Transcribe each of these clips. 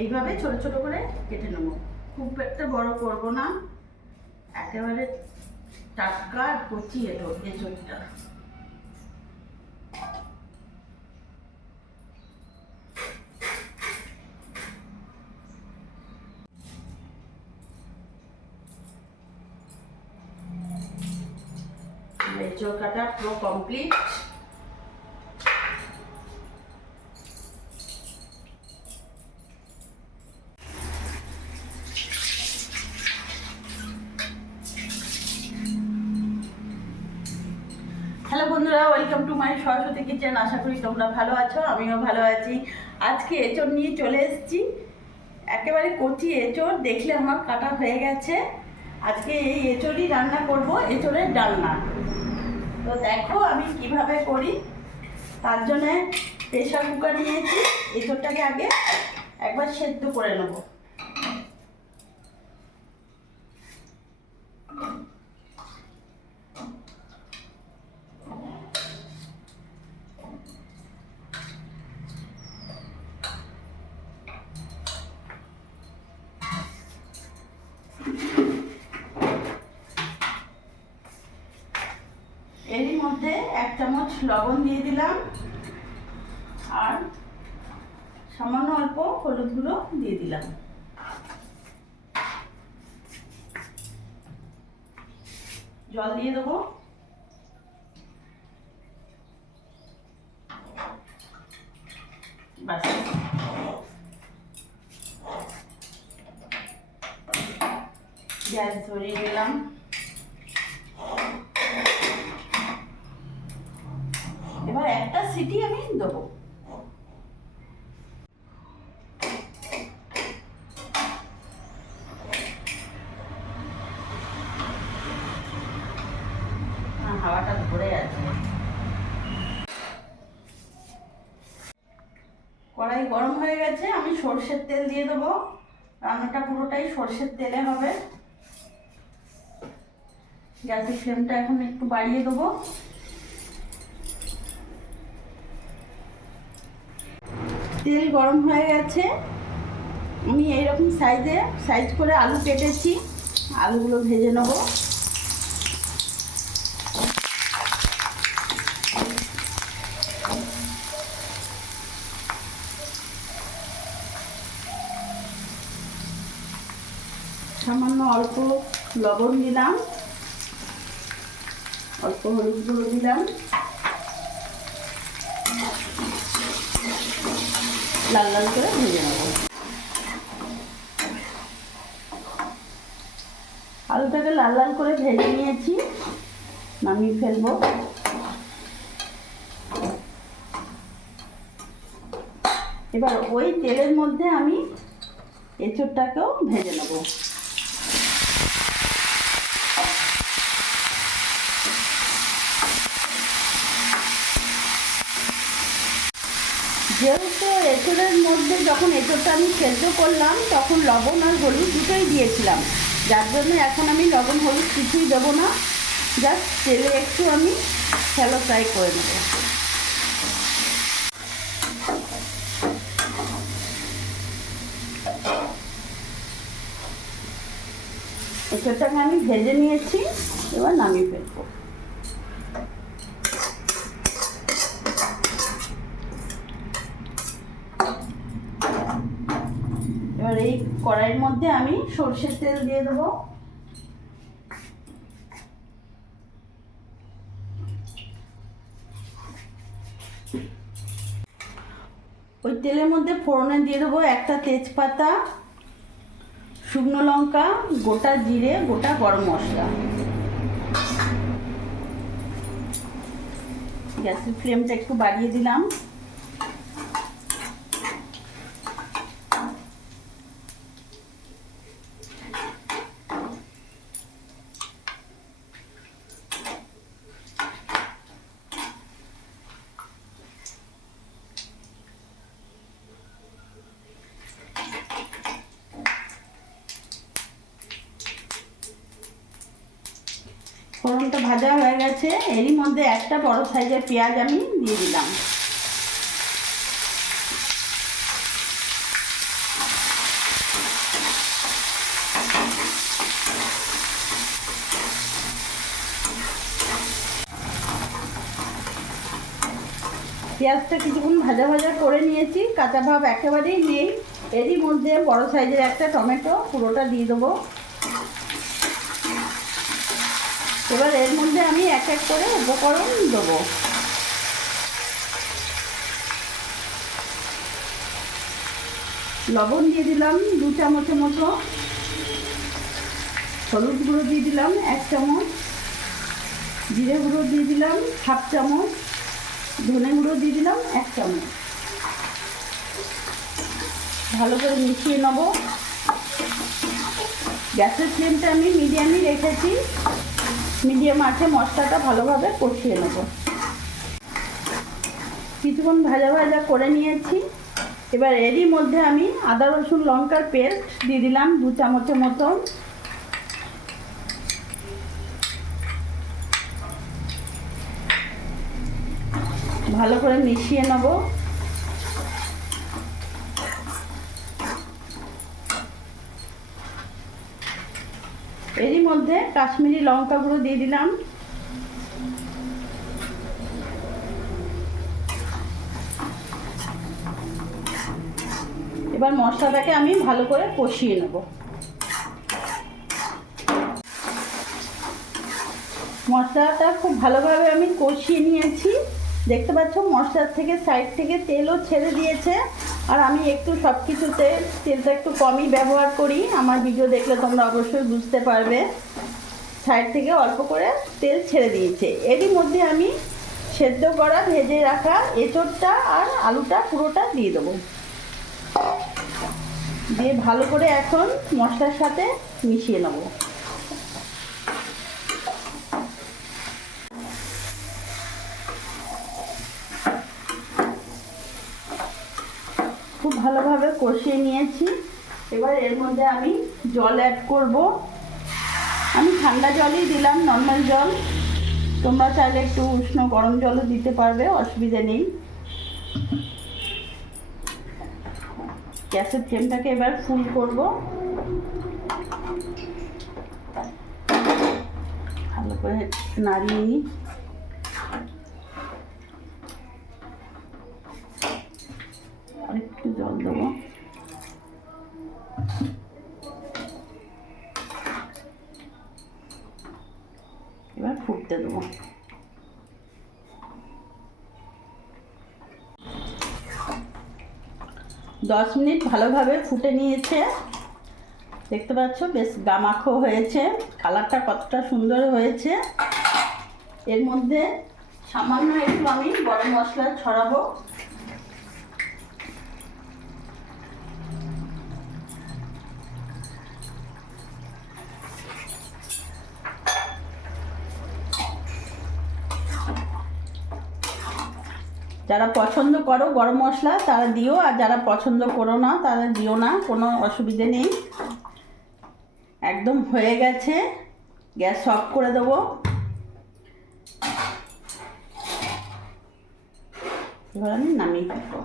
এইভাবে ছোট ছোট করে কেটে নেব, খুব একটা বড় করব না, একেবারে টাটকা কচি এঁচোড়টা। এঁচোড় কাটা পুরো কমপ্লিট। হ্যালো বন্ধুরা, welcome to my Saraswati kitchen. আশা করি তোমরা ভালো আছো, আমিও ভালো আছি। আজকে এঁচোড় নিয়ে চলে এসেছি, একেবারে কচি এঁচোড়। দেখলে আমার কাটা হয়ে গেছে। আজকে এই এঁচোড়ই রান্না করব, এঁচোড়ের ডালনা। তো দেখো আমি কিভাবে করি। তার জন্যে প্রেশার কুকার নিয়েছি। এঁচোড়টাকে আগে একবার সেদ্ধ করে নেব। এরই মধ্যে 1 চামচ লবণ দিয়ে দিলাম, আর সামান্য অল্প হলুদ গুঁড়ো দিয়ে দিলাম। জল দিয়ে দেবো। বাস, গ্যাস ধরিয়ে দিলাম। এবার একটা সিটি আমি দেবো। হাওয়াটা ধরে আছে। কড়াই গরম হয়ে গেছে, আমি সর্ষের তেল দিয়ে দেবো। রান্নাটা পুরোটাই সর্ষের তেলে হবে। গ্যাসের ফ্লেমটা এখন একটু বাড়িয়ে দেবো। তেল গরম হয়ে গেছে। আমি এইরকম সাইজ করে আলু কেটেছি, আলুগুলো ভেজে নেব। সামান্য অল্প লবণ দিলাম, অল্প হলুদ গুঁড়ো দিলাম, লাল লাল করে ভেজে নেব। আলুটাকে লাল লাল করে ভেজে নিয়েছি, নামিয়ে ফেলবো। এবার ওই তেলের মধ্যে আমি এঁচোড়টাকেও ভেজে নেব। যেহেতু এঁচোড়ের মধ্যে যখন এঁচোড়টা আমি সেদ্ধ করলাম তখন লবণ আর হলুদ দুটোই দিয়েছিলাম, যার জন্য এখন আমি লবণ হলুদ কিছুই দেবো না। জাস্ট তেলে একটু আমি শ্যালো ফ্রাই করে নেব। এঁচোড়টাকে আমি ভেজে নিয়েছি, এবার নামিয়ে ফেলবো। এবার এই কড়াইয়ের মধ্যে আমি সর্ষের তেল দিয়ে দেবো। ওই তেলের মধ্যে ফোড়নে দিয়ে দেবো একটা তেজপাতা, শুকনো লঙ্কা, গোটা জিরে, গোটা গরম মশলা। গ্যাসের ফ্লেমটা একটু বাড়িয়ে দিলাম। ফোড়নটা ভাজা হয়ে গেছে, এরই মধ্যে একটা বড় সাইজের পেঁয়াজ আমি দিয়ে দিলাম। পেঁয়াজটা কিছুক্ষণ ভাজা ভাজা করে নিয়েছি, কাঁচা ভাব একেবারেই নেই। এরই মধ্যে বড় সাইজের একটা টমেটো পুরোটা দিয়ে দেবো। এবার এর মধ্যে আমি এক এক করে উপকরণ দেবো। লবণ দিয়ে দিলাম 2 চামচের মতো, হলুদ গুঁড়ো দিয়ে দিলাম 1 চামচ, জিরে গুঁড়ো দিয়ে দিলাম 1/2 চামচ, ধনে গুঁড়ো দিয়ে দিলাম 1 চামচ। ভালো করে মিশিয়ে নেব। গ্যাসের ফ্লেমটা আমি মিডিয়ামই রেখেছি, মিডিয়াম আঁচে মশলাটা ভালোভাবে কষিয়ে নেব। কিছুক্ষণ ভাজা ভাজা করে নিয়েছি। এবার এরই মধ্যে আমি আদা রসুন লঙ্কার পেস্ট দিয়ে দিলাম 2 চামচের মতো। ভালো করে মিশিয়ে নেব। এরই মধ্যে কাশ্মীরি লঙ্কা গুঁড়ো দিয়ে দিলাম। এবার মশলাটাকে আমি ভালো করে কষিয়ে নেব। মশলাটা খুব ভালোভাবে আমি কষিয়ে নিয়েছি। দেখতে পাচ্ছ মশলার থেকে সাইড থেকে তেলও ছেড়ে দিয়েছে। আর আমি একটু সব কিছুতে তেলটা একটু কমই ব্যবহার করি, আমার ভিডিও দেখলে তোমরা অবশ্যই বুঝতে পারবে। সাইড থেকে অল্প করে তেল ছেড়ে দিয়েছে। এরই মধ্যে আমি সেদ্ধ করা ভেজে রাখা এঁচোড়টা আর আলুটা পুরোটা দিয়ে দেবো। দিয়ে ভালো করে এখন মশলার সাথে মিশিয়ে নেব। খুব ভালোভাবে কষিয়ে নিয়েছি। এবার এর মধ্যে আমি জল অ্যাড করব। আমি ঠান্ডা জলই দিলাম, নর্মাল জল। তোমরা চাইলে একটু উষ্ণ গরম জলও দিতে পারবে, অসুবিধা নেই। গ্যাসের ফ্লেমটাকে এবার ফুল করব। ভালো করে নাড়িয়ে নিই। আরেকটু জল দেবো। এবার ফুটতে দেবো। 10 মিনিট ভালোভাবে ফুটে নিয়েছে। দেখতে পাচ্ছ বেশ গামাখো হয়েছে, কালারটা কতটা সুন্দর হয়েছে। এর মধ্যে সামান্য একটু আমি গরম মশলা ছড়াবো। যারা পছন্দ করো গরম মশলা তারা দিও, আর যারা পছন্দ করো না তারা দিও না, কোনো অসুবিধে নেই। একদম হয়ে গেছে, গ্যাস অফ করে দেবো। এবার আমি নামিয়ে দেবো।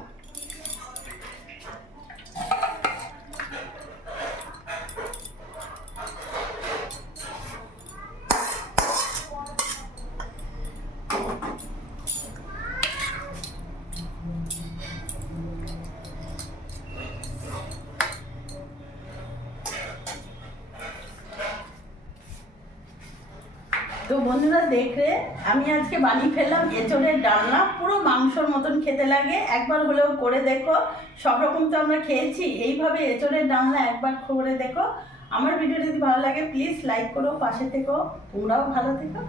তো বন্ধুরা দেখলে আমি আজকে বানিয়ে ফেললাম এঁচোড়ের ডালনা। পুরো মাংসর মতন খেতে লাগে, একবার হলেও করে দেখো। সব রকম তো আমরা খেয়েছি, এইভাবে এঁচোড়ের ডালনা একবার করে দেখো। আমার ভিডিও যদি ভালো লাগে প্লিজ লাইক করো, পাশে থেকো। তোমরাও ভালো থেকো।